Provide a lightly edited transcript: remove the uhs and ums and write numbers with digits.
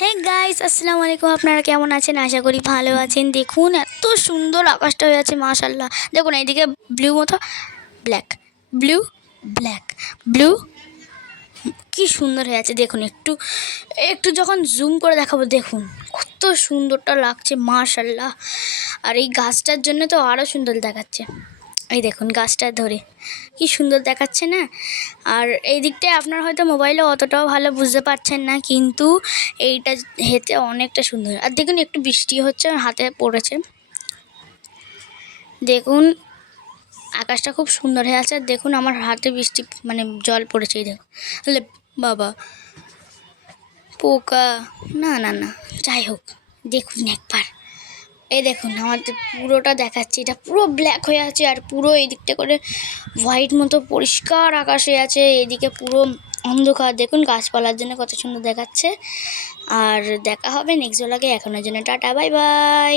Hey guys, আসসালামু আলাইকুম। আপনারা কেমন আছেন? আশা করি ভালো আছেন। দেখুন এত সুন্দর আকাশটা হয়ে আছে, মাশাআল্লাহ। দেখুন এইদিকে ব্লু মতো ব্ল্যাক, ব্লু ব্ল্যাক, ব্লু, কি সুন্দর হয়ে আছে। দেখুন একটু একটু যখন জুম করে দেখাবো, দেখুন কত সুন্দরটা লাগছে, মাশাআল্লাহ। আর এই গাছটার জন্য তো আরও সুন্দর দেখাচ্ছে। এই দেখুন গাছটা ধরে কি সুন্দর দেখাচ্ছে না। আর এই দিকটায় আপনার হয়তো মোবাইলে অতটাও ভালো বুঝতে পারছেন না, কিন্তু এইটা হেতে অনেকটা সুন্দর। আর দেখুন একটু বৃষ্টি হচ্ছে, হাতে পড়েছে। দেখুন আকাশটা খুব সুন্দর হয়ে আছে। আর দেখুন আমার হাতে বৃষ্টি মানে জল পড়েছে। এই দেখুন, তাহলে বাবা পোকা, না না না, যাই হোক দেখুন একবার। এই দেখুন আমাদের পুরোটা দেখাচ্ছে, এটা পুরো ব্ল্যাক হয়ে আছে আর পুরো এই দিকটা করে হোয়াইট মতো পরিষ্কার আকাশে আছে। এদিকে পুরো অন্ধকার। দেখুন গাছপালার জন্য কত সুন্দর দেখাচ্ছে। আর দেখা হবে নেক্সট ব্লগে। এখনের জন্য টাটা, বাই বাই।